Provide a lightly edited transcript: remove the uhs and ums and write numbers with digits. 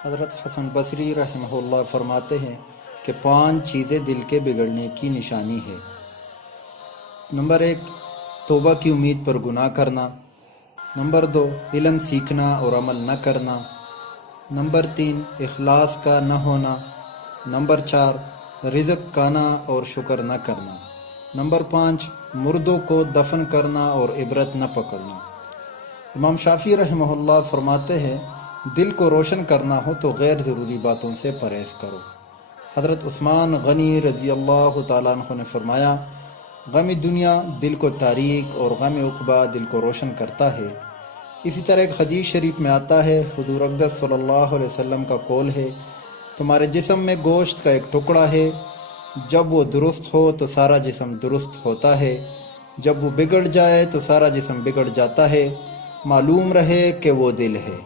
हज़रत हसन बसरी रहमहुल्लाह फरमाते हैं कि 5 चीज़ें दिल के बिगड़ने की निशानी है। नंबर 1, तौबा की उम्मीद पर गुनाह करना। नंबर 2, इल्म सीखना और अमल न करना। नंबर 3, इखलास का न होना। नंबर 4, रिज़्क़ खाना और शुक्र न करना। नंबर 5, मुर्दों को दफन करना और इबरत न पकड़ना। इमाम शाफ़ी रहमहुल्लाह फरमाते हैं, दिल को रोशन करना हो तो गैर ज़रूरी बातों से परहेज़ करो। हज़रत उस्मान गनी रज़ी अल्लाह तआला अन्हु ने फरमाया, गम दुनिया दिल को तारीक और गम उक़बा दिल को रोशन करता है। इसी तरह एक हदीस शरीफ में आता है, हुज़ूर अक़दस सल्लल्लाहु अलैहि वसल्लम का कौल है, तुम्हारे जिस्म में गोश्त का एक टुकड़ा है, जब वो दुरुस्त हो तो सारा जिस्म दुरुस्त होता है, जब वो बिगड़ जाए तो सारा जिस्म बिगड़ जाता है, मालूम रहे कि वो दिल है।